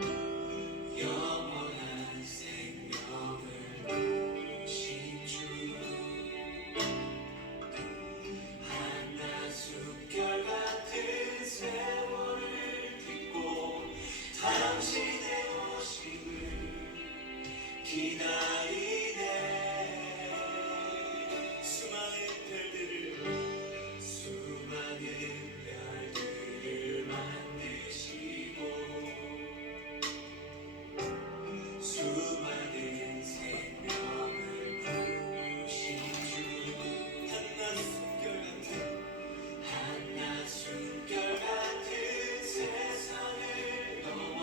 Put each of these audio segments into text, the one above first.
영원한 생명을 주신 주 한낮숨결 같은 세월을 딛고 당신의 오심을 기다리네. 수많은 별들을 만드시고 수많은 생명을 부르신 주 한낮 숨결 같은 세상을 넘어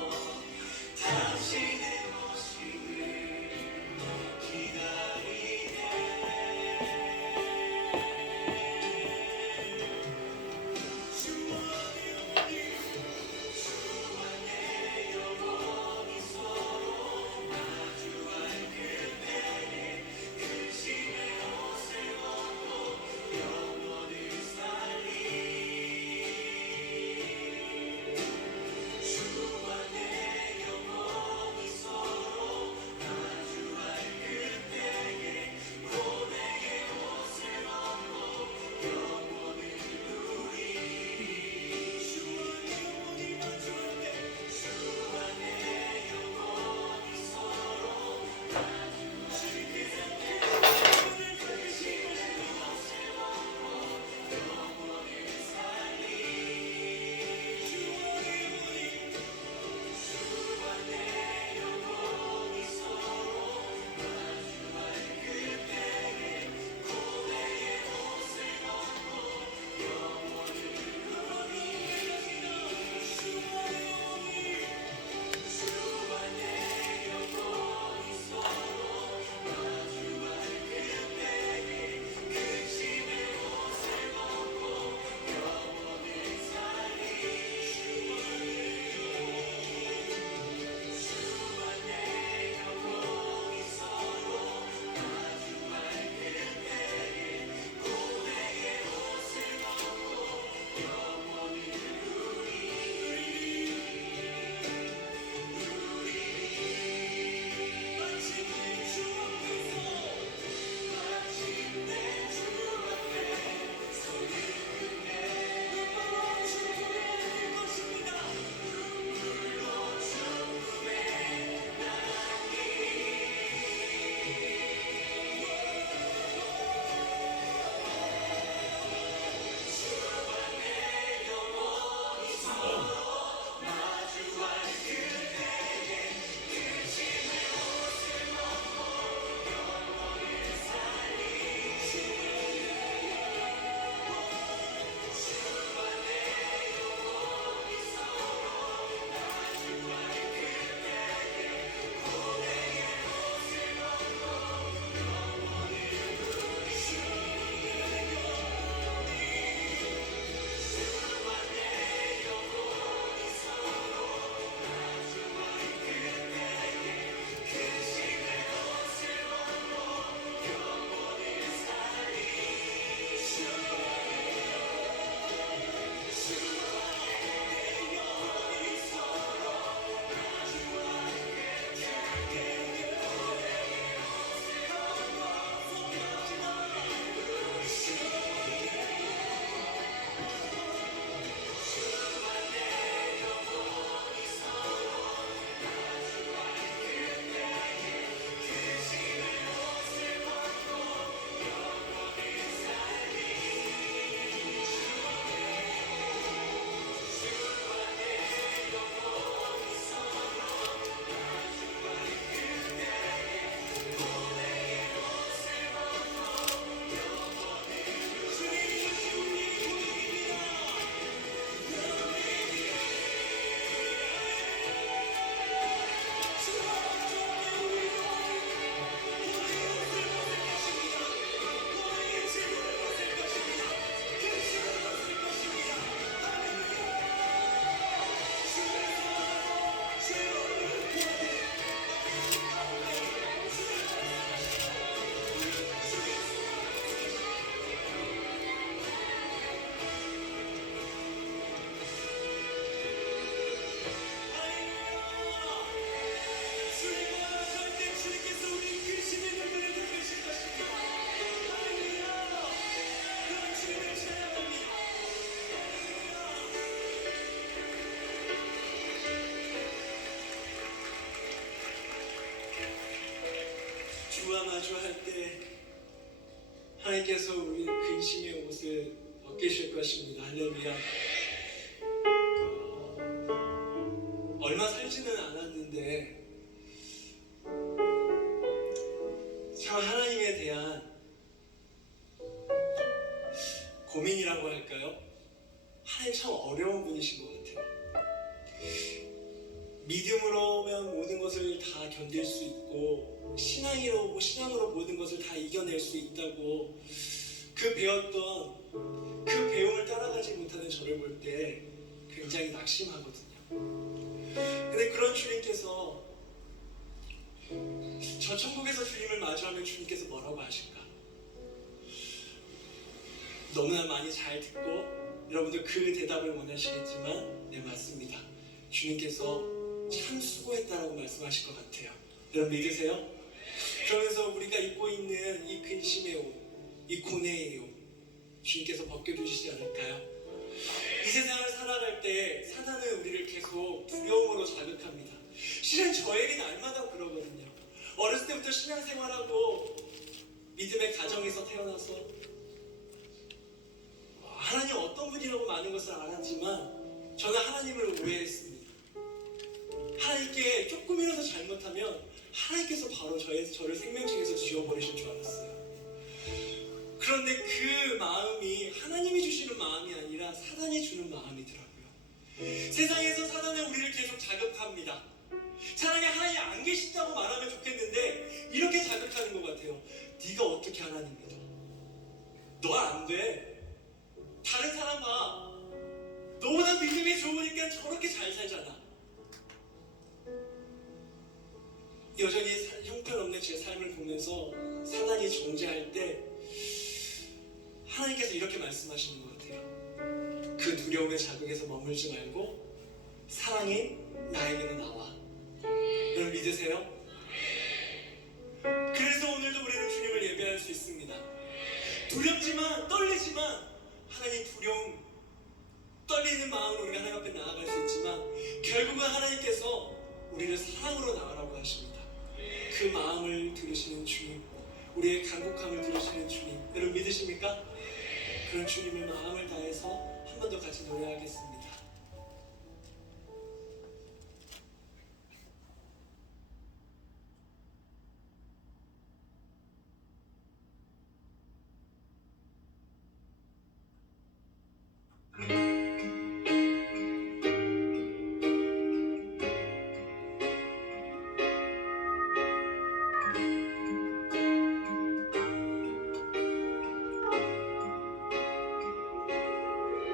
주와 마주할 때 하나님께서 우리 근심의 옷을 벗기실 것입니다. 할렐루야. 얼마 살지는 않았는데 참 하나님에 대한 고민이라고 할까요? 하나님 참 어려운 분이신 것 같아요. 믿음으로면 모든 것을 다 견딜 수 있고 신앙으로 모든 것을 다 이겨낼 수 있다고 그 배움을 따라가지 못하는 저를 볼 때 굉장히 낙심하거든요. 근데 그런 주님께서 저 천국에서 주님을 마주하면 주님께서 뭐라고 하실까? 너무나 많이 잘 듣고 여러분들 그 대답을 원하시겠지만 네, 맞습니다. 주님께서 참 수고했다라고 말씀하실 것 같아요. 여러분 믿으세요? 그러면서 우리가 입고 있는 이 근심의 옷, 이 고뇌의 옷 주님께서 벗겨주시지 않을까요? 이 세상을 살아갈 때 사단은 우리를 계속 두려움으로 자극합니다. 실은 저에게 날마다 그러거든요. 어렸을 때부터 신앙생활하고 믿음의 가정에서 태어나서 하나님 어떤 분이라고 많은 것을 알았지만 저는 하나님을 오해했습니다. 하나님께 조금이라도 잘못하면 하나님께서 바로 저를 생명책에서 지워버리실 줄 알았어요. 그런데 그 마음이 하나님이 주시는 마음이 아니라 사단이 주는 마음이더라고요. 세상에서 사단은 우리를 계속 자극합니다. 차라리 하나님 안 계신다고 말하면 좋겠는데 이렇게 자극하는 것 같아요. 네가 어떻게 하나님 믿어? 너 안 돼. 다른 사람 봐. 너보다 믿음이 좋으니까 저렇게 잘 살잖아. 여전히 형편없는 제 삶을 보면서 사단이 존재할 때 하나님께서 이렇게 말씀하시는 것 같아요. 그 두려움의 자극에서 머물지 말고 사랑이 나에게로 나와. 여러분 믿으세요? 그래서 오늘도 우리는 주님을 예배할 수 있습니다. 두렵지만 떨리지만 하나님 떨리는 마음으로 우리가 하나님 앞에 나아갈 수 있지만 결국은 하나님께서 우리를 사랑으로 나가라고 하십니다. 그 마음을 들으시는 주님, 우리의 간곡함을 들으시는 주님, 여러분 믿으십니까? 그런 주님의 마음을 다해서 한 번 더 같이 노래하겠습니다.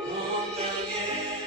온 땅에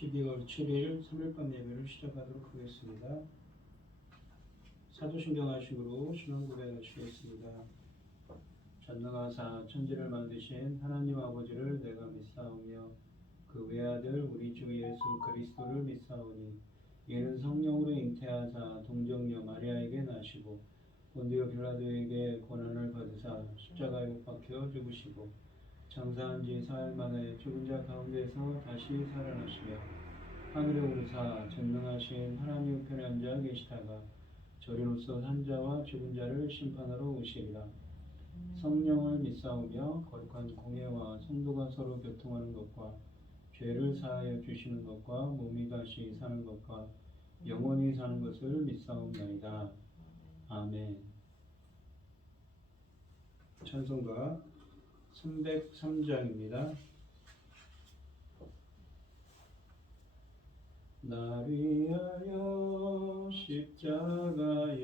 12월 7일 3일밤 예배를 시작하도록 하겠습니다. 사도신경하식으로 신앙 고백하시겠습니다. 전능하사 천지를 만드신 하나님 아버지를 내가 믿사오며 그 외아들 우리 주 예수 그리스도를 믿사오니 이는 성령으로 잉태하사 동정녀 마리아에게 나시고 본디오 빌라도에게 고난을 받으사 십자가에 못 박혀 죽으시고 장사한 지 사흘 만에 죽은 자 가운데서 다시 살아나시며 하늘에 오르사 전능하신 하나님 우편에 앉아 계시다가 저리로서 산 자와 죽은 자를 심판하러 오시리라. 성령을 믿사오며 거룩한 공예와 성도가 서로 교통하는 것과 죄를 사하여 주시는 것과 몸이 다시 사는 것과 영원히 사는 것을 믿사옵나이다. 아멘. 찬송가 303장입니다. 날 위하여 십자가에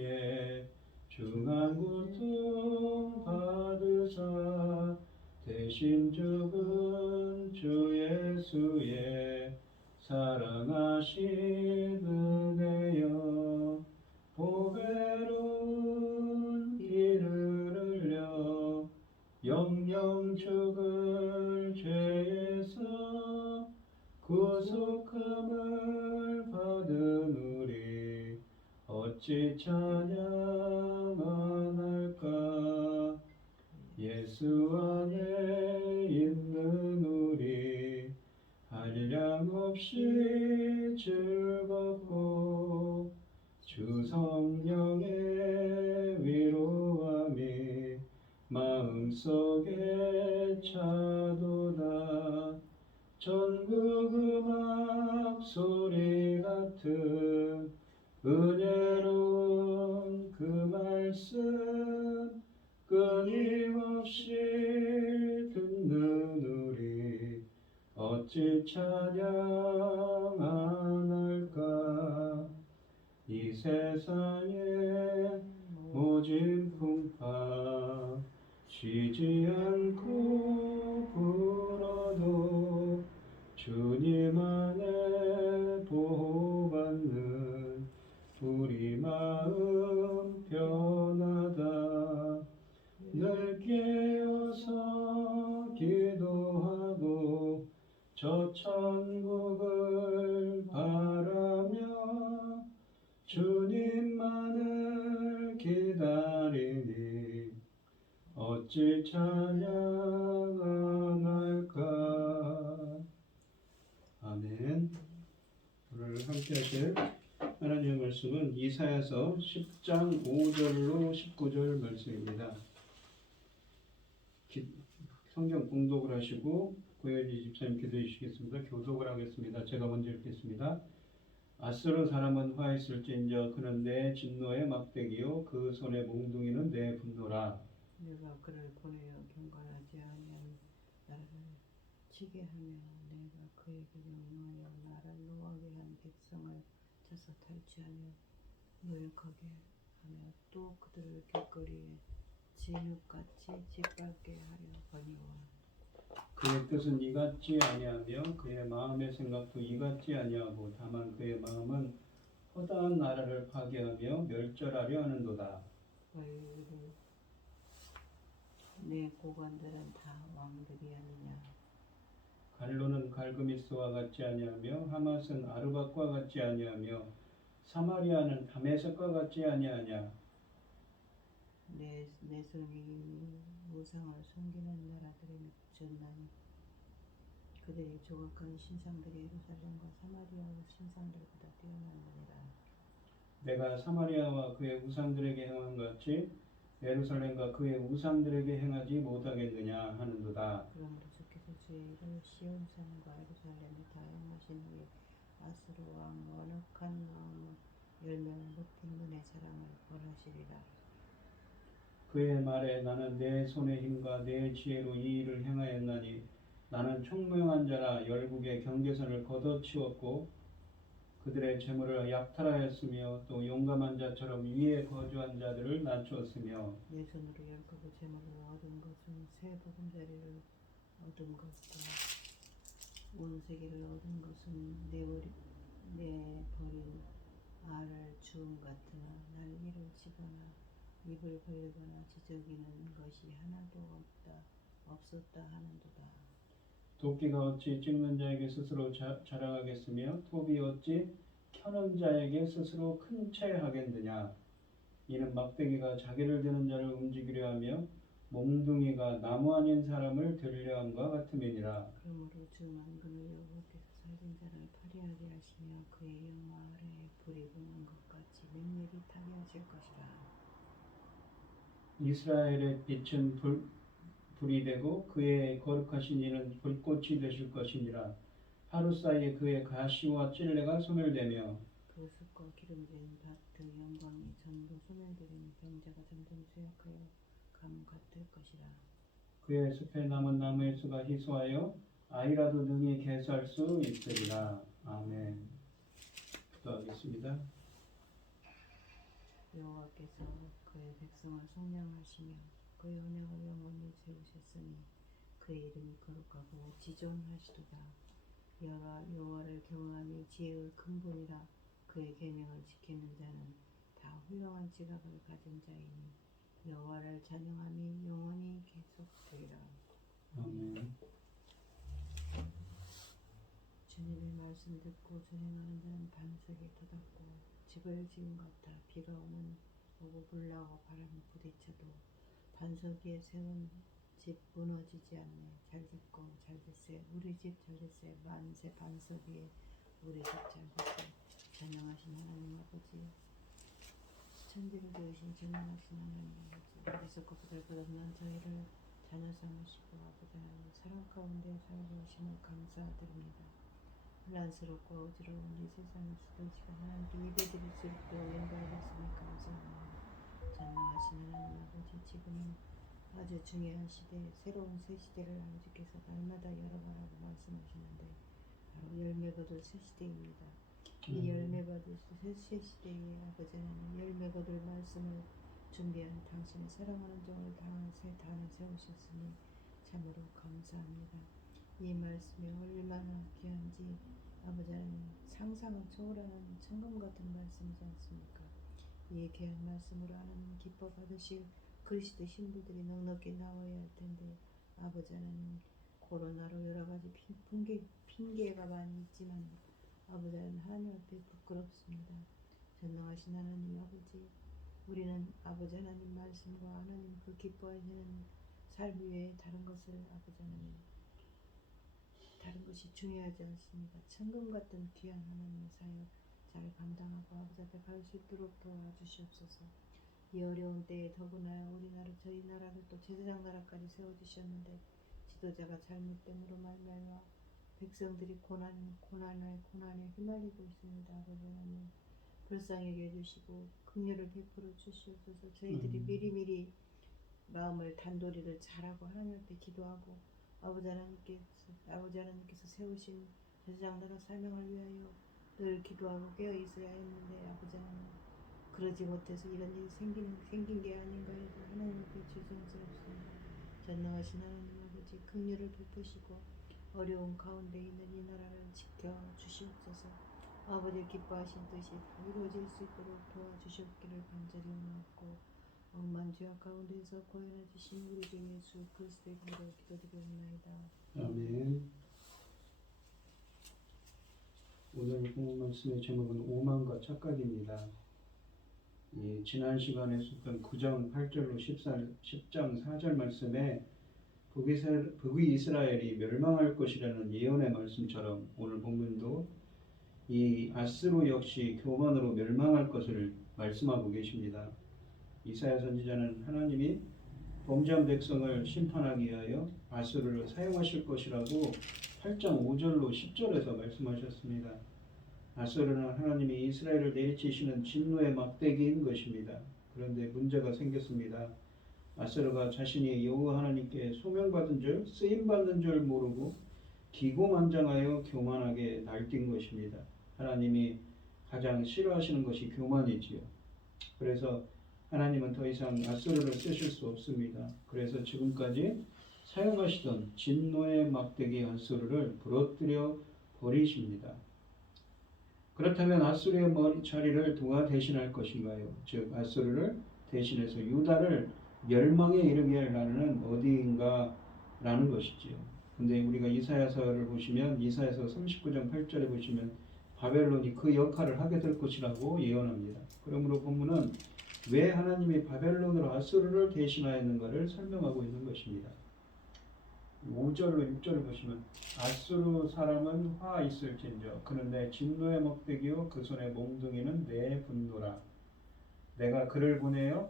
중한 고통 받으사 대신 죽은 주 예수의 사랑하신 은혜여 보배로운 피를 흘려 영영 죽을 죄에서 구속함을 받은 우리 어찌 찬양 안 할까. 예수 안에 있는 우리 한량없이 즐겁고 주 성령의 위로함이 마음속에 차도다. 전국 음악 소리 같은 은혜로운 그 말씀 끊임없이 듣는 우리 어찌 찬양 안 할까. 이 세상의 모진 풍파 쉬지 않고 불어도 주님 안에 보호받는 우리 마음 편하다. 늘 깨어서 기도하고 저 천국을 바라며 주님만을 기다리니 어찌 찬양 안 할까. 아멘. 오늘 함께 하실 하나님의 말씀은 이사야서 10장 5절로 19절 말씀입니다. 성경 공독을 하시고 고현희 집사님 기도해 주시겠습니다. 교독을 하겠습니다. 제가 먼저 읽겠습니다. 아스로 사람은 화했을진저 그는 내 진노의 막대기요 그 손의 몽둥이는 내 분노라. 내가 그를 보내어 경건하지 아니한 나를 치게 하며 내가 그에게 명령하여 나를 노하게 한 백성을 쳐서 탈취하며 노력하게 하며 또 그들을 길거리에 진흙같이 짓밟게 하려 거니와. 그의 뜻은 이같지 아니하며 그의 마음의 생각도 이같지 아니하고 다만 그의 마음은 허다한 나라를 파괴하며 멸절하려 하는도다. 너희를 내 고관들은 다 왕들이 아니냐. 갈로는 갈그미스와 같지 아니하며 하맛은 아르밧과 같지 아니하며 사마리아는 다메섹과 같지 아니하냐. 내 손이 우상을 섬기는 나라들이 묻혔나니 그들이 조각한 신상들이 예루살렘과 사마리아의 신상들보다 뛰어나느니라. 내가 사마리아와 그의 우상들에게 행한 것 같이 예루살렘과 그의 우상들에게 행하지 못하겠느냐 하는도다. 그러므로 주께서 주의 일을 시온산과 예루살렘에 다 행하신 후에 아스로 왕 완악한 마음을 열매를 못 잇는 내 사랑을 벌하시리라. 그의 말에 나는 내 손의 힘과 내 지혜로 이 일을 행하였나니 나는 총명한 자라 열국의 경계선을 걷어치웠고 그들의 재물을 약탈하였으며 또 용감한 자처럼 위에 거주한 자들을 낮추었으며 내 손으로 열국의 재물을 얻은 것은 새 보금자리를 얻은 것과 온 세계를 얻은 것은 내버린 알을 주음 같으나 날개를 치거나 입을 벌리거나 지저귀는 것이 하나도 없었다 하는도다. 도끼가 어찌 찍는 자에게 스스로 자랑하겠으며 톱이 어찌 켜는 자에게 스스로 큰 채 하겠느냐. 이는 막대기가 자기를 드는 자를 움직이려 하며 몽둥이가 나무 아닌 사람을 들려 함과 같음이니라. 그러므로 주 만군의 여호와께서 살진 자를 파리하게 하시며 그의 영화 아래에 불이 붙는 것 같이 맹렬히 타게 하실 것이라. 이스라엘의 빛은 불이 되고 그의 거룩하신 이는 불꽃이 되실 것이니라. 하루 사이에 그의 가시와 찔레가 소멸되며 그 숲과 기름진 밭의 영광이 전부 소멸되리니 병자가 점점 쇠약하여 감 같을 것이라. 그의 숲에 남은 나무의 수가 희소하여 아이라도 능히 개수할 수 있으리라. 아멘. 기도하겠습니다. 여호와께서 그의 백성을 속량하시며 그의 언약을 영원히 세우셨으니 그의 이름이 거룩하고 지존하시도다. 여호와를 경외함이 지혜의 근본이라. 그의 계명을 지키는 자는 다 훌륭한 지각을 가진 자이니 여호와를 찬양함이 영원히 계속되리라. 아멘. 주님의 말씀 듣고 준행하는 자는 반석에 터닫고 집을 지은 같아. 비가 오고 불나고 바람이 부딪혀도 반석 위에 세운 집 무너지지 않네. 잘 듣고 잘 됐세. 우리 집 잘 됐세. 만세 반석 위에 우리 집 잘 됐세. 전능하신 하나님 아버지, 천지를 지으신 전능하신 하나님 아버지, 어리석고 부들부들한 저희를 자녀 삼으시고 아버지 하나님 사랑 가운데 살게 하심을 감사드립니다. 혼란스럽고 어지러운 이 세상의 수도 시간 하나님께 예배드릴 수 있도록 인도하셨으니 감사합니다. 전능하신 하나님 아버지, 지금은 아주 중요한 시대, 새로운 새 시대를 아버지께서 날마다 열어가라고 말씀하시는데 바로 열매 거둘 새 시대입니다. 이 열매 받을 새 시대에 아버지 하나님 열매 거둘 말씀을 준비한 당신의 사랑하는 종을 다한 새 단에 세우셨으니 참으로 감사합니다. 이 말씀이 얼마나 귀한지 아버지 하나님 상상을 초월하는 천금 같은 말씀이지 않습니까? 이 귀한 말씀으로 하나님 기뻐 받으실 그리스도 신부들이 넉넉히 나와야 할 텐데 아버지 하나님 코로나로 여러 가지 핑계가 많이 있지만 아버지 하나님 앞에 부끄럽습니다. 전능하신 하나님 아버지, 우리는 아버지 하나님 말씀과 하나님 그 기뻐하시는 삶 외에 다른 것을 아버지 하나님 다른 것이 중요하지 않습니다. 천금 같은 귀한 하나님의 사역 잘 감당하고 아버지 앞에 갈 수 있도록 도와주시옵소서. 이 어려운 때에 더구나 우리나라 저희 나라를 또 제사장 나라까지 세워주셨는데 지도자가 잘못됨으로 말미암아 백성들이 고난에 휘말리고 있습니다. 아버지 하나님 불쌍히 여겨주시고 긍휼을 베풀어 주시옵소서. 저희들이 미리미리 마음을 단도리를 잘하고 하나님 앞에 기도하고 아버지 하나님께서 세우신 제사장 나라 사명을 위하여 늘 기도하고 깨어 있어야 했는데 아버지 하나님 그러지 못해서 이런 일이 생긴 게 아닌가 해서 하나님 앞에 죄송스럽습니다. 전능하신 하나님 아버지 긍휼을 베푸시고 어려운 가운데 있는 이 나라를 지켜주시옵소서. 아버지 기뻐하신 뜻이 이루어질 수 있도록 도와주시옵기를 간절히 원하옵고 억만 죄악 가운데서 구원해 주신 우리 주 예수 그리스도의 이름으로 기도드리옵나이다. 아멘. 오늘 본문 말씀의 제목은 오만과 착각입니다. 지난 시간에 썼던 9장 8절로 10장 4절 말씀에 북위 이스라엘이 멸망할 것이라는 예언의 말씀처럼 오늘 본문도 이 아스로 역시 교만으로 멸망할 것을 말씀하고 계십니다. 이사야 선지자는 하나님이 범죄한 백성을 심판하기 위하여 아스로를 사용하실 것이라고 8장 5절로 10절에서 말씀하셨습니다. 아스로는 하나님이 이스라엘을 내리치시는 진노의 막대기인 것입니다. 그런데 문제가 생겼습니다. 아스로가 자신이 여호와 하나님께 소명받은 줄, 쓰임받는 줄 모르고 기고만장하여 교만하게 날뛴 것입니다. 하나님이 가장 싫어하시는 것이 교만이지요. 그래서 하나님은 더 이상 아스로를 쓰실 수 없습니다. 그래서 지금까지 사용하시던 진노의 막대기 아수르를 부러뜨려 버리십니다. 그렇다면 아수르의 자리를 누가 대신할 것인가요? 즉 아수르를 대신해서 유다를 멸망에 이르게 할 나라는 어디인가라는 것이지요. 근데 우리가 이사야서를 보시면 이사야서 39장 8절에 보시면 바벨론이 그 역할을 하게 될 것이라고 예언합니다. 그러므로 본문은 왜 하나님이 바벨론으로 아수르를 대신하였는가를 설명하고 있는 것입니다. 5절로 6절을 보시면 아수르 사람은 화 있을진저 그는 내 진노의 먹대기요 그 손의 몽둥이는 내 분노라. 내가 그를 보내어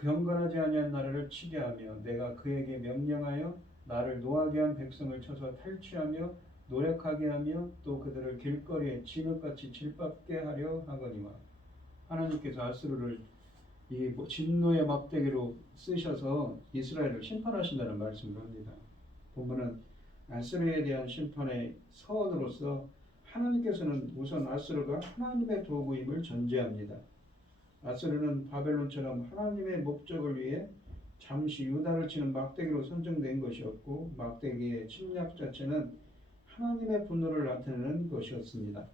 경건하지 아니한 나라를 치게 하며 내가 그에게 명령하여 나를 노하게 한 백성을 쳐서 탈취하며 노력하게 하며 또 그들을 길거리에 진흙같이 질밟게 하려 하거니와. 하나님께서 아수르를 이 진노의 막대기로 쓰셔서 이스라엘을 심판하신다는 말씀을 합니다. 본문은 아수르에 대한 심판의 서원으로서 하나님께서는 우선 아수르가 하나님의 도구임을 전제합니다. 아수르는 바벨론처럼 하나님의 목적을 위해 잠시 유다를 치는 막대기로 선정된 것이었고 막대기의 침략 자체는 하나님의 분노를 나타내는 것이었습니다.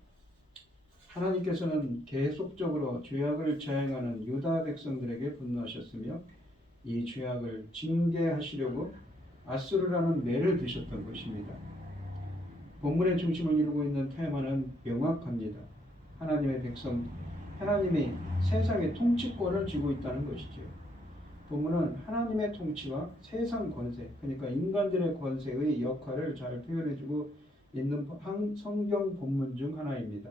하나님께서는 계속적으로 죄악을 자행하는 유다 백성들에게 분노하셨으며 이 죄악을 징계하시려고 아수르라는 매를 드셨던 것입니다. 본문의 중심을 이루고 있는 테마는 명확합니다. 하나님의 백성, 하나님이 세상의 통치권을 쥐고 있다는 것이죠. 본문은 하나님의 통치와 세상 권세, 그러니까 인간들의 권세의 역할을 잘 표현해주고 있는 성경 본문 중 하나입니다.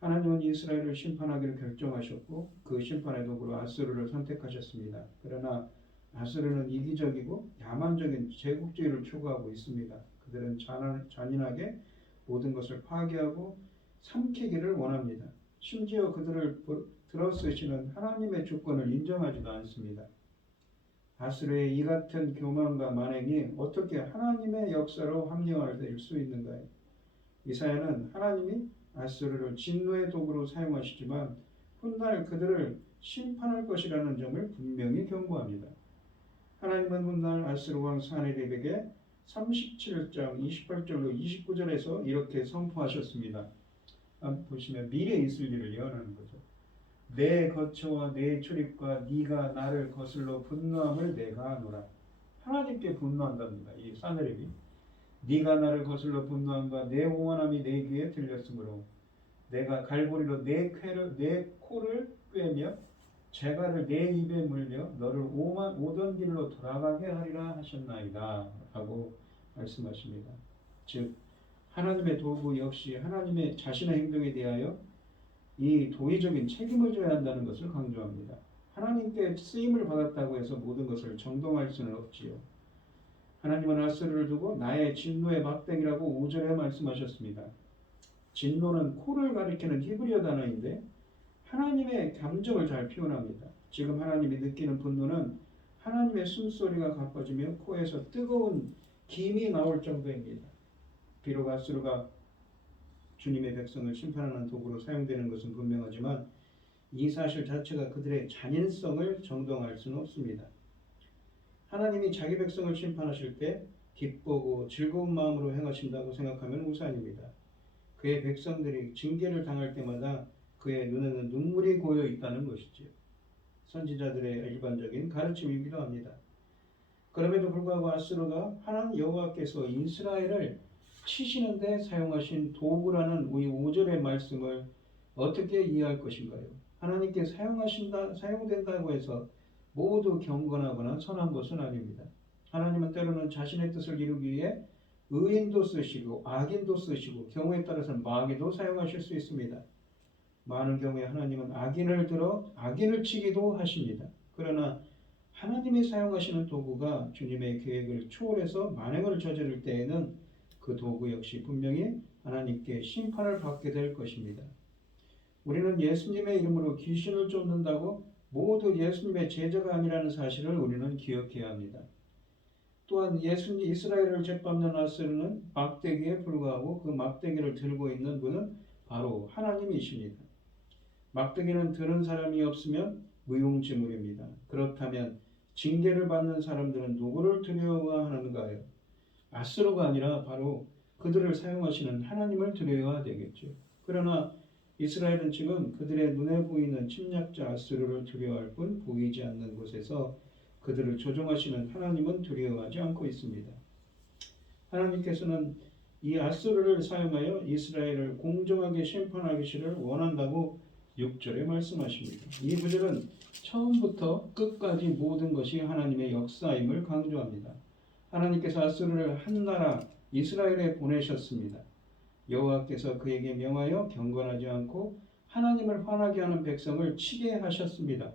하나님은 이스라엘을 심판하기로 결정하셨고 그 심판의 도구로 아수르를 선택하셨습니다. 그러나 아수르는 이기적이고 야만적인 제국주의를 추구하고 있습니다. 그들은 잔인하게 모든 것을 파괴하고 삼키기를 원합니다. 심지어 그들을 들어쓰시는 하나님의 주권을 인정하지도 않습니다. 아수르의 이 같은 교만과 만행이 어떻게 하나님의 역사로 합리화될 수 있는가요? 이사야는 하나님이 아수르를 진노의 도구로 사용하시지만 훗날 그들을 심판할 것이라는 점을 분명히 경고합니다. 하나님은 훗날 아수르 왕 사네립에게 37장 28절로 29절에서 이렇게 선포하셨습니다. 보시면 미래에 있을 일을 예언하는 거죠. 내 거처와 내 출입과 네가 나를 거슬러 분노함을 내가 아노라. 하나님께 분노한답니다. 이 사네립이. 네가 나를 거슬러 분노함과 내 오만함이 내 귀에 들렸으므로 내가 갈고리로 내 코를 꿰며 재갈을 내 입에 물려 너를 오던 길로 돌아가게 하리라 하셨나이다 라고 말씀하십니다. 즉 하나님의 도구 역시 하나님의 자신의 행동에 대하여 이 도의적인 책임을 져야 한다는 것을 강조합니다. 하나님께 쓰임을 받았다고 해서 모든 것을 정동할 수는 없지요. 하나님은 아수르를 두고 나의 진노의 막대기라고 5절에 말씀하셨습니다. 진노는 코를 가리키는 히브리어 단어인데 하나님의 감정을 잘 표현합니다. 지금 하나님이 느끼는 분노는 하나님의 숨소리가 가빠지며 코에서 뜨거운 김이 나올 정도입니다. 비록 아수르가 주님의 백성을 심판하는 도구로 사용되는 것은 분명하지만 이 사실 자체가 그들의 잔인성을 정당화할 수는 없습니다. 하나님이 자기 백성을 심판하실 때 기쁘고 즐거운 마음으로 행하신다고 생각하면 우산입니다. 그의 백성들이 징계를 당할 때마다 그의 눈에는 눈물이 고여 있다는 것이지요. 선지자들의 일반적인 가르침이기도 합니다. 그럼에도 불구하고 아수르가 하나님 여호와께서 이스라엘을 치시는데 사용하신 도구라는 우리 5절의 말씀을 어떻게 이해할 것인가요? 하나님께 사용된다고 해서 모두 경건하거나 선한 것은 아닙니다. 하나님은 때로는 자신의 뜻을 이루기 위해 의인도 쓰시고 악인도 쓰시고 경우에 따라서는 마귀도 사용하실 수 있습니다. 많은 경우에 하나님은 악인을 들어 악인을 치기도 하십니다. 그러나 하나님이 사용하시는 도구가 주님의 계획을 초월해서 만행을 저지를 때에는 그 도구 역시 분명히 하나님께 심판을 받게 될 것입니다. 우리는 예수님의 이름으로 귀신을 쫓는다고 모두 예수님의 제자가 아니라는 사실을 우리는 기억해야 합니다. 또한 이스라엘을 짓밟는 아수르는 막대기에 불과하고 그 막대기를 들고 있는 분은 바로 하나님이십니다. 막대기는 드는 사람이 없으면 무용지물입니다. 그렇다면 징계를 받는 사람들은 누구를 두려워하는 누군가요? 아수르가 아니라 바로 그들을 사용하시는 하나님을 두려워해야 되겠죠. 그러나 이스라엘은 지금 그들의 눈에 보이는 침략자 아수르를 두려워할 뿐 보이지 않는 곳에서 그들을 조종하시는 하나님은 두려워하지 않고 있습니다. 하나님께서는 이 아수르를 사용하여 이스라엘을 공정하게 심판하기를 원한다고 6절에 말씀하십니다. 이 구절은 처음부터 끝까지 모든 것이 하나님의 역사임을 강조합니다. 하나님께서 아수르를 한 나라 이스라엘에 보내셨습니다. 여호와께서 그에게 명하여 경건하지 않고 하나님을 화나게 하는 백성을 치게 하셨습니다.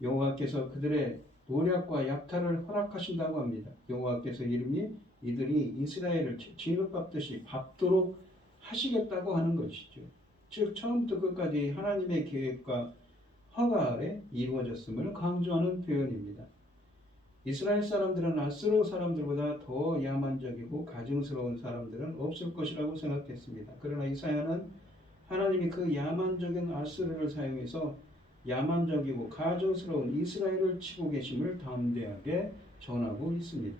여호와께서 그들의 노략과 약탈을 허락하신다고 합니다. 여호와께서 이름이 이들이 이스라엘을 진흙 밟듯이 밟도록 하시겠다고 하는 것이죠. 즉 처음부터 끝까지 하나님의 계획과 허가 아래 이루어졌음을 강조하는 표현입니다. 이스라엘 사람들은 아수르 사람들보다 더 야만적이고 가증스러운 사람들은 없을 것이라고 생각했습니다. 그러나 이사야는 하나님이 그 야만적인 아수르를 사용해서 야만적이고 가증스러운 이스라엘을 치고 계심을 담대하게 전하고 있습니다.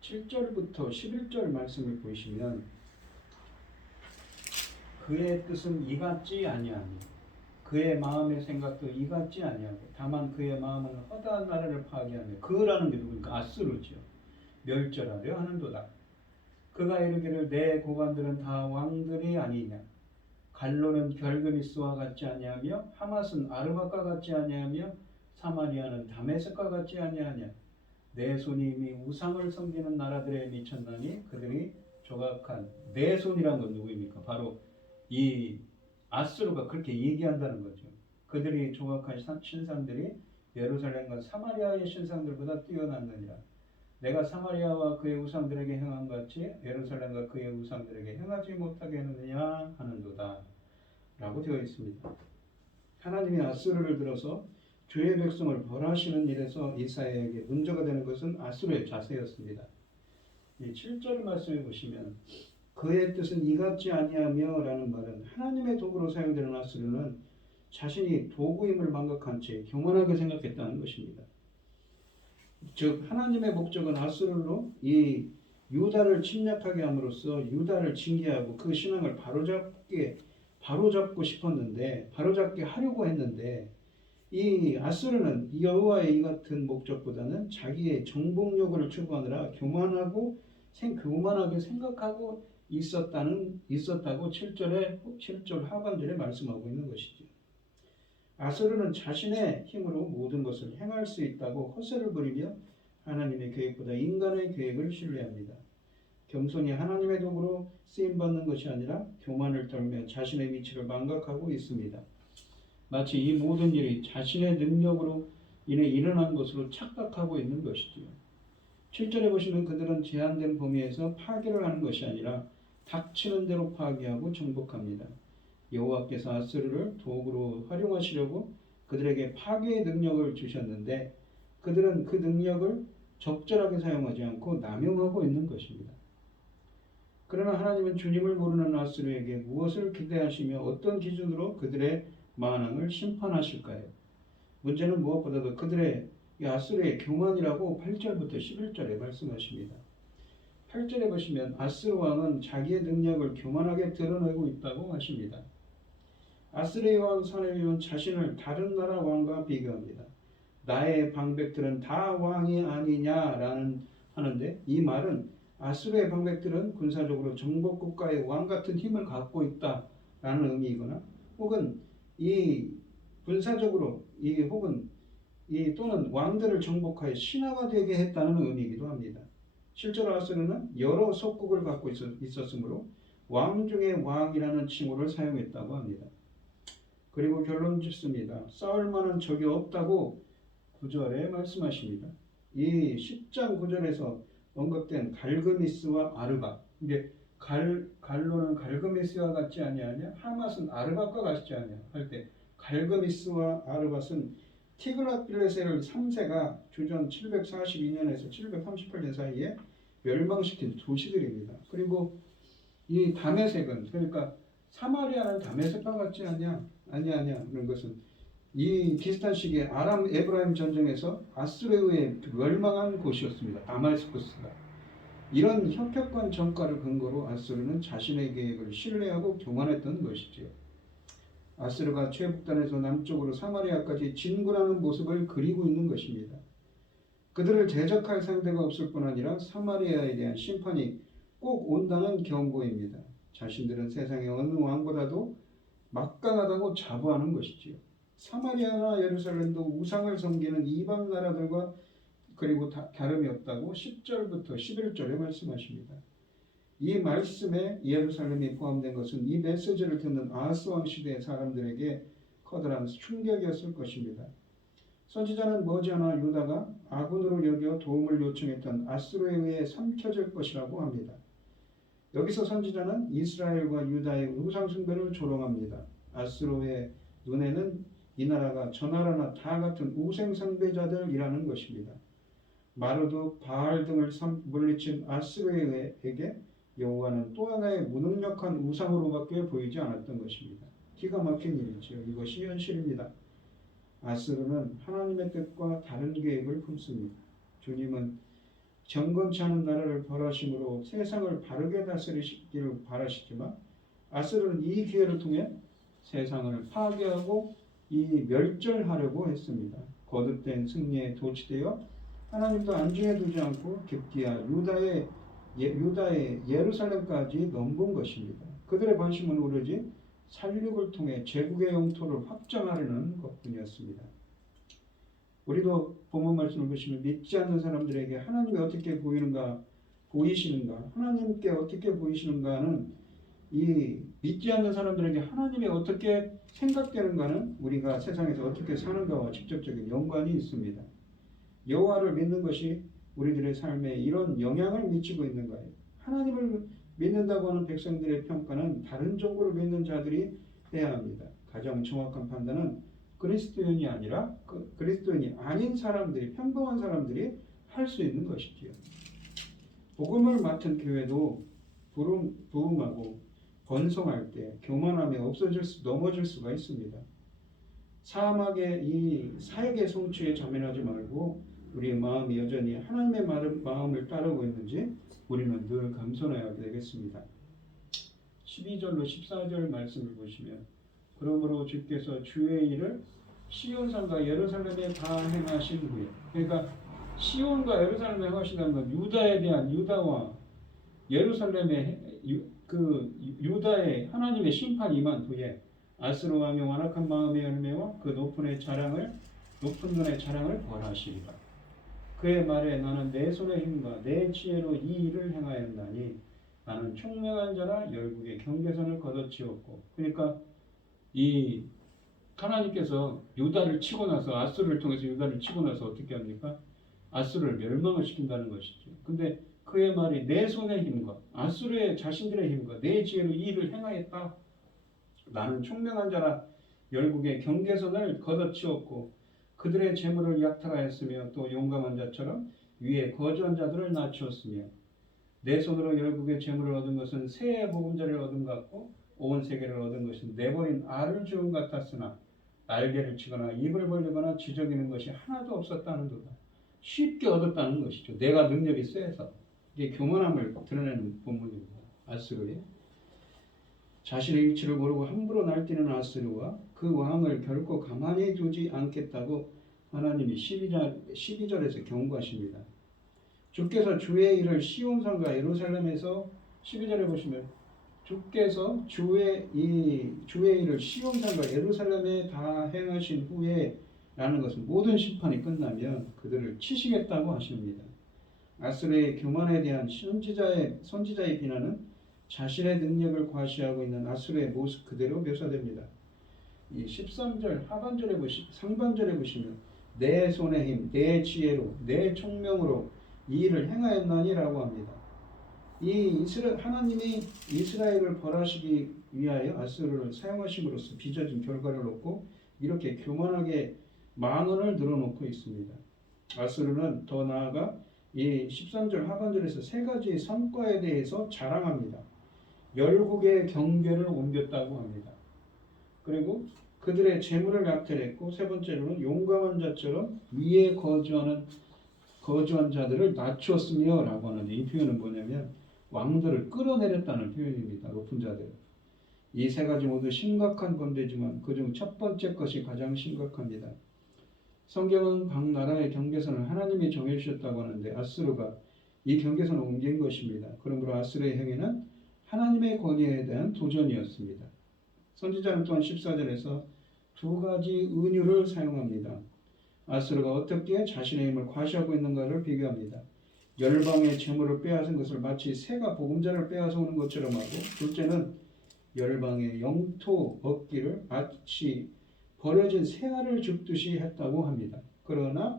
7절부터 11절 말씀을 보시면 그의 뜻은 이같지 아니하니 그의 마음의 생각도 이같지 아니하고 다만 그의 마음은 허다한 나라를 파괴하며 그라는 게 누구니까 아수르죠. 멸절하려 하는도다. 그가 이르기를 내 고관들은 다 왕들이 아니냐 갈로는 별그리스와 같지 아니하며 하맛은 아르밧과 같지 아니하며 사마리아는 다메섹과 같지 아니하냐 내 손이 이미 우상을 섬기는 나라들에 미쳤나니 그들이 조각한 내 손이란 건 누구입니까? 바로 이 아수르가 그렇게 얘기한다는 거죠. 그들이 조각한 신상들이 예루살렘과 사마리아의 신상들보다 뛰어났느니라. 내가 사마리아와 그의 우상들에게 행한 같이 예루살렘과 그의 우상들에게 행하지 못하게 하느냐 하는도다 라고 되어 있습니다. 하나님이 아수르를 들어서 주의 백성을 벌하시는 일에서 이사야에게 문제가 되는 것은 아수르의 자세였습니다. 이 7절 말씀에 보시면 그의 뜻은 이같지 아니하며 라는 말은 하나님의 도구로 사용되는 아수르는 자신이 도구임을 망각한 채 교만하게 생각했다는 것입니다. 즉 하나님의 목적은 아수르로 이 유다를 침략하게 함으로써 유다를 징계하고 그 신앙을 바로잡고 싶었는데 바로잡게 하려고 했는데 이 아수르는 여호와의 이 같은 목적보다는 자기의 정복력을 추구하느라 교만하게 생각하고 있었다고 7절 하반절에 말씀하고 있는 것이죠. 아수르는 자신의 힘으로 모든 것을 행할 수 있다고 헛소리를 부리며 하나님의 계획보다 인간의 계획을 신뢰합니다. 겸손히 하나님의 도구로 쓰임받는 것이 아니라 교만을 떨며 자신의 위치를 망각하고 있습니다. 마치 이 모든 일이 자신의 능력으로 인해 일어난 것으로 착각하고 있는 것이지요. 7절에 보시면 그들은 제한된 범위에서 파괴를 하는 것이 아니라 닥치는 대로 파괴하고 정복합니다. 여호와께서 아수르를 도구로 활용하시려고 그들에게 파괴의 능력을 주셨는데 그들은 그 능력을 적절하게 사용하지 않고 남용하고 있는 것입니다. 그러나 하나님은 주님을 모르는 아수르에게 무엇을 기대하시며 어떤 기준으로 그들의 만왕을 심판하실까요? 문제는 무엇보다도 그들의 아수르의 교만이라고 8절부터 11절에 말씀하십니다. 8절에 보시면 아수르 왕은 자기의 능력을 교만하게 드러내고 있다고 하십니다. 아수르의 왕 사네립은 자신을 다른 나라 왕과 비교합니다. 나의 방백들은 다 왕이 아니냐라는 하는데 이 말은 아수르의 방백들은 군사적으로 정복국가의 왕 같은 힘을 갖고 있다라는 의미이거나 혹은 이 군사적으로 또는 왕들을 정복하여 신하가 되게 했다는 의미이기도 합니다. 실제로 아수르는 여러 속국을 갖고 있었으므로 왕 중의 왕이라는 칭호를 사용했다고 합니다. 그리고 결론 짓습니다. 싸울 만한 적이 없다고 9절에 말씀하십니다. 이 10장 9절에서 언급된 갈그미스와 아르밧, 이게 갈로는 갈그미스와 같지 아니하냐, 하맛은 아르밧과 같지 아니하냐 할 때 갈그미스와 아르밧은 티글랏빌레셀 3세가 주전 742년에서 738년 사이에 멸망시킨 도시들입니다. 그리고 이 다메섹은 그러니까 사마리아는 다메섹과 같지 아니하냐는 것은 이 비슷한 시기에 아람 에브라임 전쟁에서 아수르에 의해 멸망한 곳이었습니다. 다마스쿠스가. 이런 혁혁한 전과를 근거로 아수르는 자신의 계획을 신뢰하고 교만했던 것이지요. 아수르가 최북단에서 남쪽으로 사마리아까지 진군하는 모습을 그리고 있는 것입니다. 그들을 대적할 상대가 없을 뿐 아니라 사마리아에 대한 심판이 꼭 온다는 경고입니다. 자신들은 세상의 어느 왕보다도 막강하다고 자부하는 것이지요. 사마리아나 예루살렘도 우상을 섬기는 이방 나라들과 그리고 다름이 없다고 10절부터 11절에 말씀하십니다. 이 말씀에 예루살렘이 포함된 것은 이 메시지를 듣는 아하스 왕 시대의 사람들에게 커다란 충격이었을 것입니다. 선지자는 머지않아 유다가 아군으로 여겨 도움을 요청했던 아수르에 의해 삼켜질 것이라고 합니다. 여기서 선지자는 이스라엘과 유다의 우상 숭배를 조롱합니다. 아수르의 눈에는 이 나라가 저 나라나 다 같은 우상 숭배자들이라는 것입니다. 마르도 바알 등을 물리친 아수르에게 여호와는 또 하나의 무능력한 우상으로밖에 보이지 않았던 것입니다. 기가 막힌 일이죠. 이것이 현실입니다. 아수르는 하나님의 뜻과 다른 계획을 품습니다. 주님은 경건치 않은 나라를 벌하심으로 세상을 바르게 다스리시기를 바라시지만 아수르는 이 기회를 통해 세상을 파괴하고 이 멸절하려고 했습니다. 거듭된 승리에 도취되어 하나님도 안중에 두지 않고 급기야 유다의 예루살렘까지 넘본 것입니다. 그들의 관심은 오로지 살육을 통해 제국의 영토를 확장하려는 것뿐이었습니다. 우리도 본문 말씀을 보시면 믿지 않는 사람들에게 하나님이 어떻게 보이시는가, 하나님께 어떻게 보이시는가는 이 믿지 않는 사람들에게 하나님이 어떻게 생각되는가는 우리가 세상에서 어떻게 사는가와 직접적인 연관이 있습니다. 여호와를 믿는 것이 우리들의 삶에 이런 영향을 미치고 있는가요? 하나님을 믿는다고 하는 백성들의 평가는 다른 종교를 믿는 자들이 해야 합니다. 가장 정확한 판단은 그리스도인이 아니라 그리스도인이 아닌 사람들이, 평범한 사람들이 할 수 있는 것이지요. 복음을 맡은 교회도 부흥하고 번성할 때 교만함에 넘어질 수가 있습니다. 사막의 이 사역의 성취에 자만하지 말고 우리의 마음이 여전히 하나님의 마음을 따르고 있는지 우리는 늘 감사해야 되겠습니다. 12절로 14절 말씀을 보시면 그러므로 주께서 주의 일을 시온산과 예루살렘에 다 행하신 후에, 그러니까 시온과 예루살렘에 행하신다는 건 유다와 예루살렘의 유다의 하나님의 심판이 임한 후에 아스로 왕의 완악한 마음의 열매와 그 높은 눈의 자랑을 벌하시리라. 그의 말에 나는 내 손의 힘과 내 지혜로 이 일을 행하였나니 나는 총명한 자라 열국의 경계선을 걷어치웠고, 그러니까 이 하나님께서 유다를 치고 나서 아수르를 통해서 유다를 치고 나서 어떻게 합니까? 아수르를 멸망을 시킨다는 것이죠. 근데 그의 말이 내 손의 힘과 아수르의 자신들의 힘과 내 지혜로 이 일을 행하였다. 나는 총명한 자라 열국의 경계선을 걷어치웠고 그들의 재물을 약탈하였으며 또 용감한 자처럼 위에 거주한 자들을 낮추었으며 내 손으로 열국의 재물을 얻은 것은 새의 보금자리를 얻은 것 같고 온 세계를 얻은 것은 내버린 알을 주운 것 같았으나 날개를 치거나 입을 벌리거나 지저귀는 것이 하나도 없었다는도다. 쉽게 얻었다는 것이죠. 내가 능력이 세서. 이게 교만함을 드러내는 본문입니다. 아수르의 자신의 위치를 모르고 함부로 날뛰는 아수르와 그 왕을 결코 가만히 두지 않겠다고 하나님이 12절에서 경고하십니다. 주께서 주의 일을 시온산과 예루살렘에서 12절에 보시면 주께서 주의 일을 시온산과 예루살렘에 다 행하신 후에 라는 것은 모든 심판이 끝나면 그들을 치시겠다고 하십니다. 아수르의 교만에 대한 선지자의 비난은 자신의 능력을 과시하고 있는 아수르의 모습 그대로 묘사됩니다. 이 13절 상반절에 보시면 내 손의 힘, 내 지혜로, 내 총명으로 이 일을 행하였나니라고 합니다. 하나님이 이스라엘을 벌하시기 위하여 아수르를 사용하심으로써 빚어진 결과를 얻고 이렇게 교만하게 만원을 늘어놓고 있습니다. 아수르는 더 나아가 이 13절 하반절에서 세 가지의 성과에 대해서 자랑합니다. 열국의 경계를 옮겼다고 합니다. 그리고 그들의 재물을 약탈했고, 세 번째로는 용감한 자처럼 위에 거주한 자들을 낮추었으며 라고 하는데, 이 표현은 뭐냐면 왕들을 끌어내렸다는 표현입니다. 높은 자들. 이 세 가지 모두 심각한 범죄지만 그중 첫 번째 것이 가장 심각합니다. 성경은 각 나라의 경계선을 하나님이 정해주셨다고 하는데 아수르가 이 경계선을 옮긴 것입니다. 그러므로 아수르의 행위는 하나님의 권위에 대한 도전이었습니다. 선지자는 또한 14절에서 두 가지 은유를 사용합니다. 아수르가 어떻게 자신의 힘을 과시하고 있는가를 비교합니다. 열방의 재물을 빼앗은 것을 마치 새가 보금자를 빼앗아 오는 것처럼 하고, 둘째는 열방의 영토 얻기를 마치 버려진 새알을 줍듯이 했다고 합니다. 그러나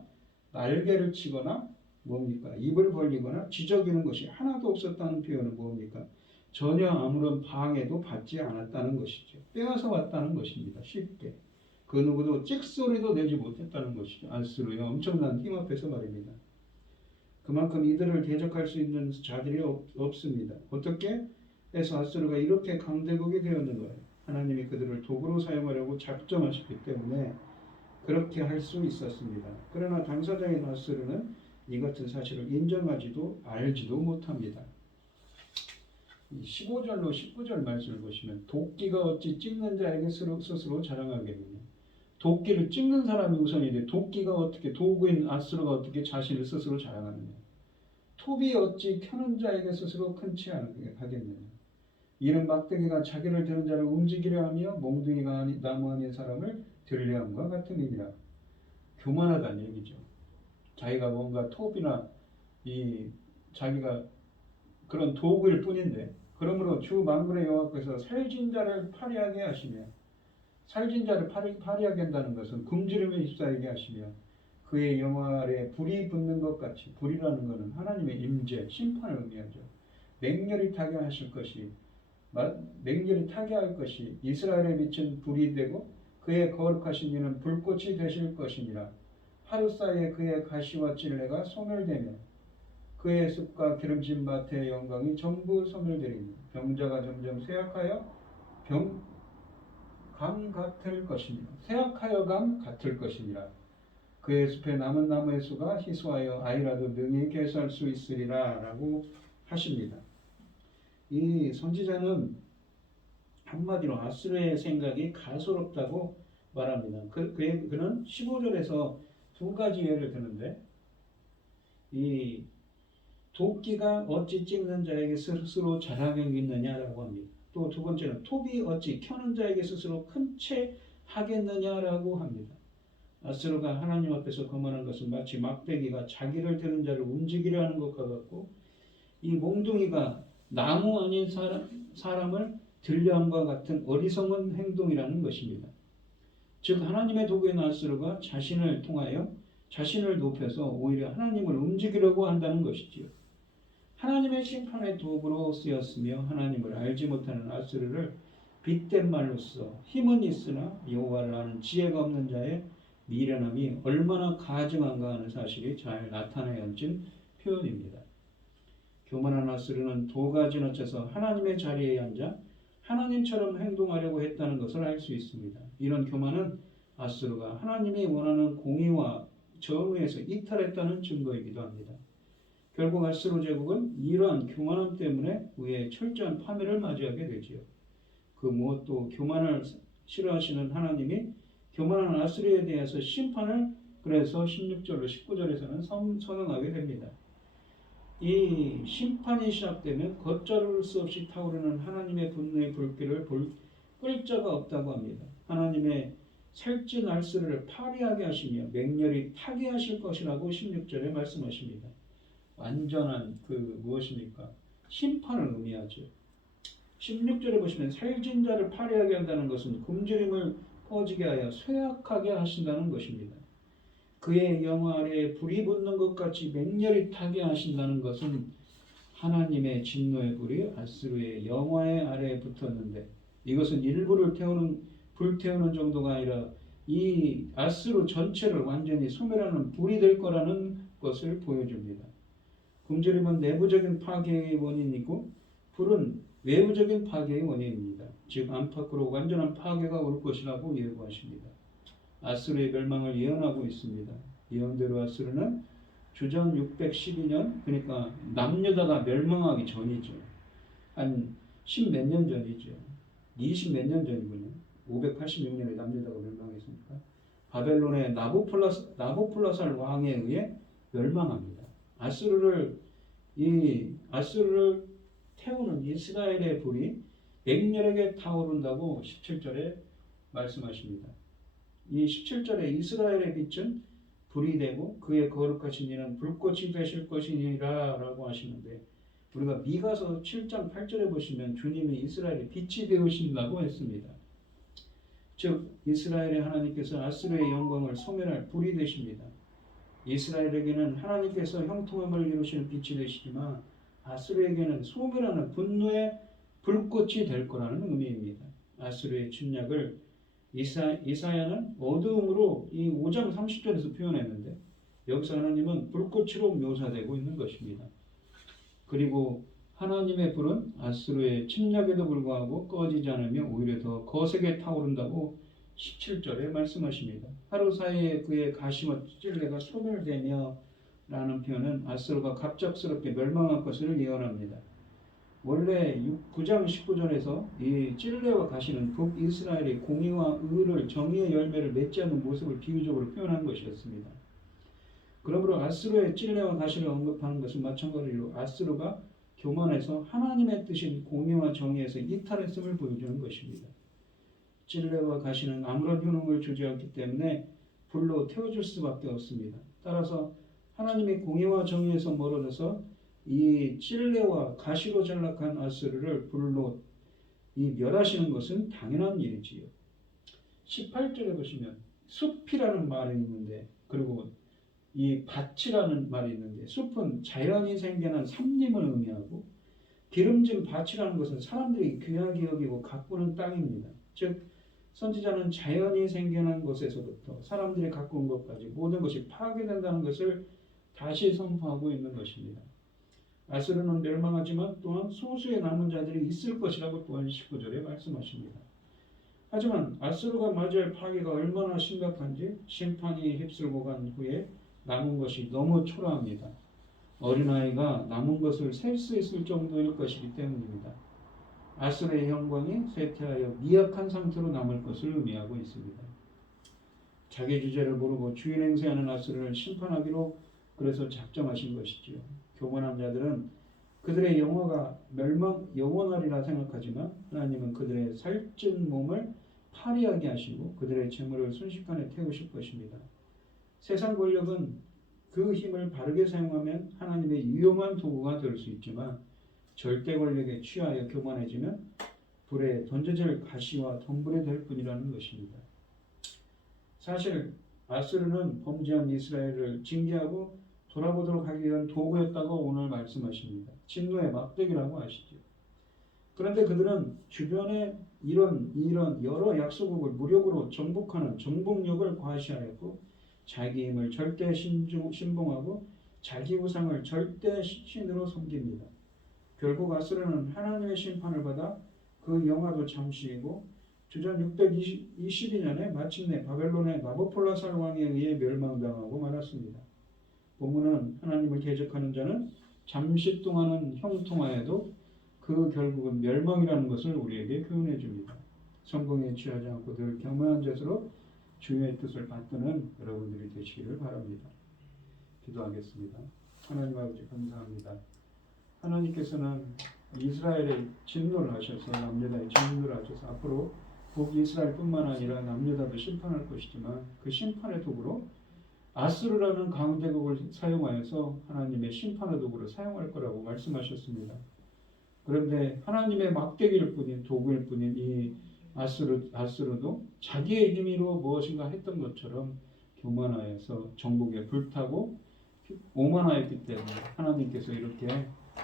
날개를 치거나 뭡니까? 입을 벌리거나 지저귀는 것이 하나도 없었다는 표현은 뭡니까? 전혀 아무런 방해도 받지 않았다는 것이죠. 빼앗아 왔다는 것입니다. 쉽게. 그 누구도 찍소리도 내지 못했다는 것이죠. 아수르의 엄청난 힘 앞에서 말입니다. 그만큼 이들을 대적할 수 있는 자들이 없습니다. 어떻게 해서 아수르가 이렇게 강대국이 되었는가요? 하나님이 그들을 도구로 사용하려고 작정하셨기 때문에 그렇게 할 수 있었습니다. 그러나 당사자인 아수르는 이 같은 사실을 인정하지도 알지도 못합니다. 15절로 19절 말씀을 보시면 도끼가 어찌 찍는 자에게 스스로 자랑하겠느냐. 도끼를 찍는 사람이 우선인데 도끼가 어떻게, 도구인 아수르가 어떻게 자신을 스스로 자랑하느냐. 톱이 어찌 켜는 자에게 스스로 큰 치 하겠느냐. 이는 막대기가 자기를 드는 자를 움직이려 하며 몽둥이가 나무 아닌 사람을 들려 함과 같음이니라. 교만하다는 얘기죠. 자기가 뭔가 톱이나 자기가 그런 도구일 뿐인데, 그러므로 주 만군의 여호와께서 살진 자를 파리하게 하시며, 살진 자를 파리하게 한다는 것은 굶주림에 휩싸이게 하시며 그의 영화 아래 불이 붙는 것 같이, 불이라는 것은 하나님의 임재, 심판을 의미하죠. 맹렬히 타게 하실 것이, 맹렬히 타게 할 것이 이스라엘에 비친 불이 되고 그의 거룩하신 이는 불꽃이 되실 것이니라. 하루 사이에 그의 가시와 찔레가 소멸되며 그의 숲과 기름진 밭의 영광이 전부 소멸되리니 병자가 점점 쇠약하여 감 같을 것이니라. 쇠약하여 감 같을 것이니라. 그의 숲에 남은 나무의 수가 희소하여 아이라도 능히 개수할 수 있으리라 라고 하십니다. 이 선지자는 한마디로 아수르의 생각이 가소롭다고 말합니다. 그는 15절에서 두 가지 예를 드는데, 이 도끼가 어찌 찍는 자에게 스스로 자랑하겠느냐라고 합니다. 또 두 번째는 톱이 어찌 켜는 자에게 스스로 큰 채 하겠느냐라고 합니다. 아수르가 하나님 앞에서 거만한 것은 마치 막대기가 자기를 드는 자를 움직이려 하는 것과 같고, 이 몽둥이가 나무 아닌 사람을 들려함과 같은 어리석은 행동이라는 것입니다. 즉 하나님의 도구인 아수르가 자신을 통하여 자신을 높여서 오히려 하나님을 움직이려고 한다는 것이지요. 하나님의 심판의 도구로 쓰였으며 하나님을 알지 못하는 아수르를 빗댄 말로써 힘은 있으나 여호와를 아는 지혜가 없는 자의 미련함이 얼마나 가증한가 하는 사실이 잘 나타내 얹은 표현입니다. 교만한 아수르는 도가 지나쳐서 하나님의 자리에 앉아 하나님처럼 행동하려고 했다는 것을 알 수 있습니다. 이런 교만은 아수르가 하나님이 원하는 공의와 정의에서 이탈했다는 증거이기도 합니다. 결국 아수르 제국은 이러한 교만함 때문에 위에 철저한 파멸을 맞이하게 되지요. 그 무엇도 교만을 싫어하시는 하나님이 교만한 아수르에 대해서 심판을 그래서 16절로 19절에서는 선언하게 됩니다. 이 심판이 시작되면 걷잡을 수 없이 타오르는 하나님의 분노의 불길을 끌 자가 없다고 합니다. 하나님의 살찐 아수르를 파리하게 하시며 맹렬히 타게 하실 것이라고 16절에 말씀하십니다. 완전한 무엇입니까? 심판을 의미하죠. 16절에 보시면 살찐 자를 파리하게 한다는 것은 굶주림을 퍼지게 하여 쇠약하게 하신다는 것입니다. 그의 영화 아래에 불이 붙는 것 같이 맹렬히 타게 하신다는 것은 하나님의 진노의 불이 아수르의 영화의 아래에 붙었는데, 이것은 일부를 불태우는 정도가 아니라 이 아수르 전체를 완전히 소멸하는 불이 될 거라는 것을 보여줍니다. 굶주림은 내부적인 파괴의 원인이고 불은 외부적인 파괴의 원인입니다. 즉 안팎으로 완전한 파괴가 올 것이라고 예고하십니다. 아수르의 멸망을 예언하고 있습니다. 예언대로 아수르는 주전 612년, 그러니까 남유다가 멸망하기 전이죠. 한 10몇 년 전이죠. 20 몇 년 전이군요. 586년에 남유다가 멸망했으니까 바벨론의 나보폴라살 왕에 의해 멸망합니다. 아수르를 태우는 이스라엘의 불이 맹렬하게 타오른다고 17절에 말씀하십니다. 이 17절에 이스라엘의 빛은 불이 되고 그의 거룩하신 이는 불꽃이 되실 것이니라 라고 하시는데, 우리가 미가서 7장 8절에 보시면 주님이 이스라엘의 빛이 되으신다고 했습니다. 즉 이스라엘의 하나님께서 아수르의 영광을 소멸할 불이 되십니다. 이스라엘에게는 하나님께서 형통함을 이루시는 빛이 되시지만 아수르에게는 소멸하는 분노의 불꽃이 될 거라는 의미입니다. 아수르의 침략을 이사야는 어두움으로 이 5장 30절에서 표현했는데, 여기서 하나님은 불꽃으로 묘사되고 있는 것입니다. 그리고 하나님의 불은 아수르의 침략에도 불구하고 꺼지지 않으며 오히려 더 거세게 타오른다고 17절에 말씀하십니다. 하루 사이에 그의 가시와 찔레가 소멸되며 라는 표현은 아수르가 갑작스럽게 멸망할 것을 예언합니다. 원래 9장 19절에서 이 찔레와 가시는 북이스라엘의 공의와 의를 정의의 열매를 맺지 않는 모습을 비유적으로 표현한 것이었습니다. 그러므로 아수르의 찔레와 가시를 언급하는 것은 마찬가지로 아수르가 교만해서 하나님의 뜻인 공의와 정의에서 이탈했음을 보여주는 것입니다. 찔레와 가시는 아무런 효능을 주지 않기 때문에 불로 태워줄 수밖에 없습니다. 따라서 하나님의 공의와 정의에서 멀어져서 이 찔레와 가시로 전락한 아수르를 불로 멸하시는 것은 당연한 일이지요. 18절에 보시면 숲이라는 말이 있는데, 그리고 이 밭이라는 말이 있는데, 숲은 자연이 생겨난 산림을 의미하고 기름진 밭이라는 것은 사람들이 귀하게 여기고 가꾸는 땅입니다. 즉 선지자는 자연이 생겨난 곳에서부터 사람들이 가꾼 것까지 모든 것이 파괴된다는 것을 다시 선포하고 있는 것입니다. 아수르는 멸망하지만 또한 소수의 남은 자들이 있을 것이라고 또한 19절에 말씀하십니다. 하지만 아수르가 맞이할 파괴가 얼마나 심각한지 심판이 휩쓸고 간 후에 남은 것이 너무 초라합니다. 어린아이가 남은 것을 셀 수 있을 정도일 것이기 때문입니다. 아수르의 영광이 쇠퇴하여 미약한 상태로 남을 것을 의미하고 있습니다. 자기 주제를 모르고 주인 행세하는 아수르를 심판하기로 그래서 작정하신 것이지요. 교만한 자들은 그들의 영화가 영원하리라 생각하지만 하나님은 그들의 살찐 몸을 파리하게 하시고 그들의 재물을 순식간에 태우실 것입니다. 세상 권력은 그 힘을 바르게 사용하면 하나님의 유용한 도구가 될 수 있지만 절대 권력에 취하여 교만해지면 불에 던져질 가시와 덤불이 될 뿐이라는 것입니다. 사실 아수르는 범죄한 이스라엘을 징계하고 돌아보도록 하기 위한 도구였다고 오늘 말씀하십니다. 진노의 막대기라고 하시죠. 그런데 그들은 주변에 이런 여러 약소국을 무력으로 정복하는 정복력을 과시하였고 자기 힘을 절대 신봉하고 자기 우상을 절대 신으로 섬깁니다. 결국 아수르는 하나님의 심판을 받아 그 영화도 잠시이고 주전 622년에 마침내 바벨론의 나보폴라살 왕에 의해 멸망당하고 말았습니다. 본문은 하나님을 대적하는 자는 잠시 동안은 형통하여도 그 결국은 멸망이라는 것을 우리에게 표현해 줍니다. 성공에 취하지 않고 늘 겸허한 자세로 주의 뜻을 받드는 여러분들이 되시기를 바랍니다. 기도하겠습니다. 하나님 아버지 감사합니다. 하나님께서는 이스라엘의 진노를 하셔서 남유다의 진노를 하셔서 앞으로 북이스라엘뿐만 아니라 남유다도 심판할 것이지만 그 심판의 도구로 아수르라는 강대국을 사용하여서 하나님의 심판의 도구로 사용할 거라고 말씀하셨습니다. 그런데 하나님의 막대기일 뿐인 도구일 뿐인 이 아수르도 자기의 힘으로 무엇인가 했던 것처럼 교만하여서 정복에 불타고 오만하였기 때문에 하나님께서 이렇게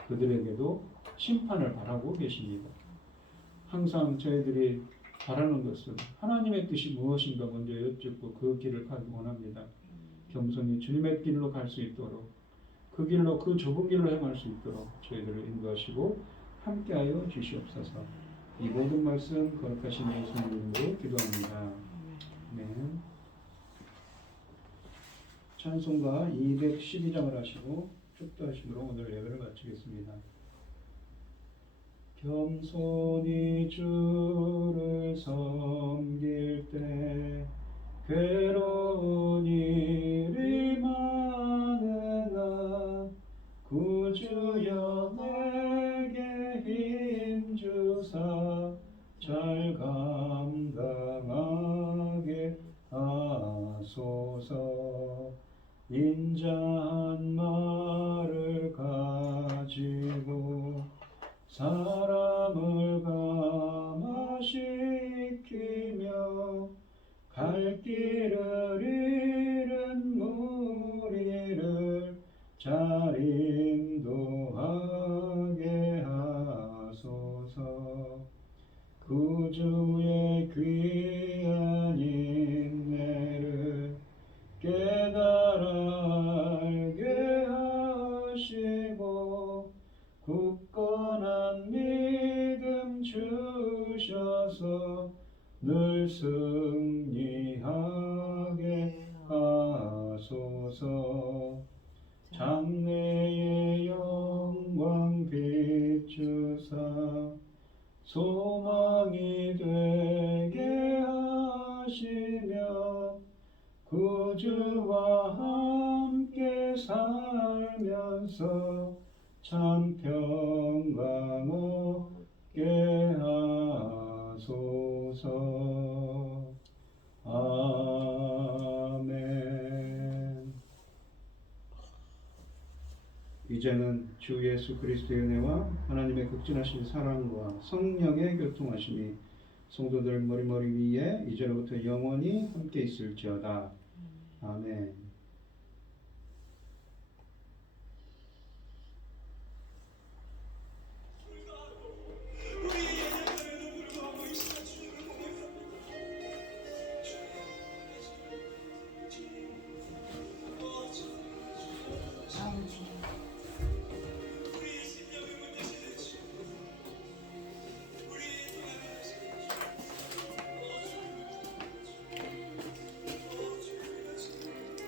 그들에게도 심판을 바라고 계십니다. 항상 저희들이 바라는 것은 하나님의 뜻이 무엇인가 먼저 여쭙고 그 길을 가기 원합니다. 겸손히 주님의 길로 갈 수 있도록 그 길로 그 좁은 길로 행할 수 있도록 저희들을 인도하시고 함께하여 주시옵소서. 이 모든 말씀 거룩하신 예수님 이름으로 기도합니다. 아멘. 찬송가 212장을 하시고 축도하심으로 오늘 예배를 마치겠습니다. 겸손히 주를 섬길 때 괴로운 일이 많으나 구주여 내게 힘주사 잘 감당하게 하소서. 인자한 말을 가지고 사람을 감화시키며 갈 길을 잃은 무리를 잘 인도하게 하소서. 구주의 귀한 인내를 깨달아 알게 하시고 굳건한 믿음 주셔서 늘 승리하게 하소서. 장래의 영광 비추사 소망이 되게 하시며 구주와 함께 살면서 참 평강 얻게 하소서. 아멘. 이제는 주 예수 그리스도의 은혜와 하나님의 극진하신 사랑과 성령의 교통하심이 성도들 머리머리 위에 이제로부터 영원히 함께 있을지어다. 아멘.